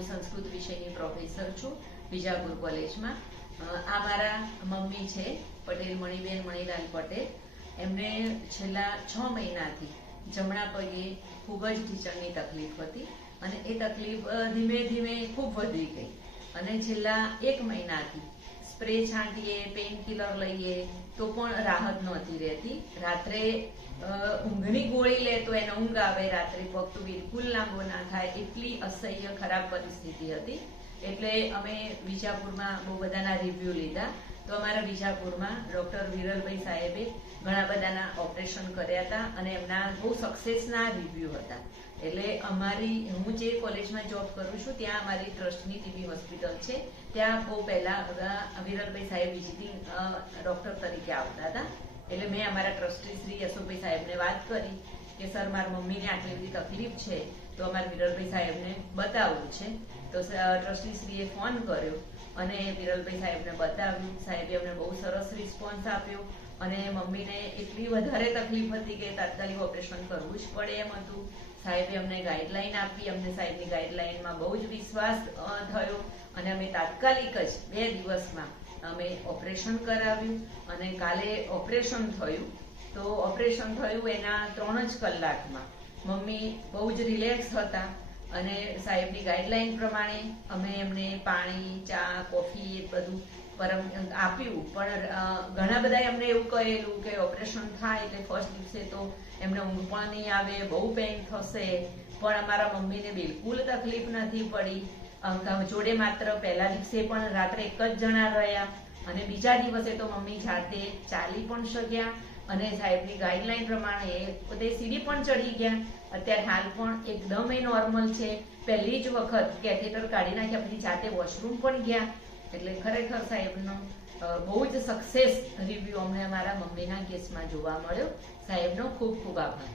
હું સંસ્કૃત વિષયની પ્રોફેસર છું વિજાપુર કોલેજમાં. આ મારા મમ્મી છે, પટેલ મણીબેન મણીલાલ પટેલ. એમને છેલ્લા 6 મહિનાથી જમણા પગે ખૂબ જ ઢીંચણની તકલીફ હતી અને એ તકલીફ ધીમે ધીમે ખૂબ વધી ગઈ અને છેલ્લા 1 મહિનાથી સ્પ્રે છાંટીએ, પેઇન કિલર લઈએ તો પણ રાહત નહોતી રહેતી. રાત્રે ઊંઘની ગોળી લે તો એને ઊંઘ આવે, રાત્રે પગ તો બિલકુલ લાંબો ના થાય, એટલી અસહ્ય ખરાબ પરિસ્થિતિ હતી. એટલે અમે વિજાપુરમાં બહુ બધાના રિવ્યુ લીધા. તો અમારા વિજાપુરમાં ડૉક્ટર વિરલભાઈ સાહેબે ઘણા બધાના ઓપરેશન કર્યા હતા અને એમના બહુ સક્સેસના રિવ્યુ હતા. એટલે હું જે કોલેજમાં જોબ કરું છું ત્યાં અમારી ટ્રસ્ટની ટીબી હોસ્પિટલ છે. ત્યાં બહુ પહેલા વિરલભાઈ સાહેબ વિઝિટિંગ ડૉક્ટર તરીકે આવતા હતા. એટલે મેં અમારા ટ્રસ્ટી શ્રી અશોકભાઈ સાહેબને વાત કરી કે સર, મારા મમ્મીને આટલી બધી તકલીફ છે તો અમારે વિરલભાઈ સાહેબને બતાવવું છે. તો ટ્રસ્ટીશ્રીએ ફોન કર્યો અને વિરલભાઈ સાહેબને બતાવ્યું. સાહેબે અમને બહુ સરસ રિસ્પોન્સ આપ્યો અને મમ્મીને એટલી વધારે તકલીફ હતી કે તાત્કાલિક ઓપરેશન કરવું જ પડે એમ હતું. સાહેબે અમને ગાઈડલાઈન આપી. અમને સાહેબની ગાઈડલાઈનમાં બહુ જ વિશ્વાસ થયો અને અમે તાત્કાલિક જ 2 દિવસમાં અમે ઓપરેશન કરાવ્યું અને કાલે ઓપરેશન થયું. તો ઓપરેશન થયું એના 3 જ કલાકમાં મમ્મી બહુ જ રિલેક્સ હતા અને સાહેબની ગાઈડલાઈન પ્રમાણે અમે એમને પાણી, ચા, કોફી એ બધું આપ્યું. પણ ઘણા બધાએ અમને એવું કહેલું કે ઓપરેશન થાય એટલે ફર્સ્ટ દિવસે તો એમને ઊંઘ પણ નહીં આવે, બહુ પેઇન થશે. પણ અમારા મમ્મીને બિલકુલ તકલીફ નથી પડી. જોડે માત્ર પહેલા દિવસે પણ રાત્રે એક જ જણા રહ્યા અને બીજા દિવસે તો મમ્મી જાતે ચાલી પણ શક્યા અને સાહેબની ગાઈડલાઈન પ્રમાણે પોતે સીડી પણ ચડી ગયા. અત્યારે હાલ પણ એકદમ નોર્મલ છે. પહેલી જ વખત કેથેટર કાઢી નાખ્યા પછી જાતે વોશરૂમ પણ ગયા. એટલે ખરેખર સાહેબનો બહુ જ સક્સેસ રિવ્યુ અમને અમારા મમ્મીના કેસમાં જોવા મળ્યો. સાહેબનો ખૂબ ખૂબ આભાર.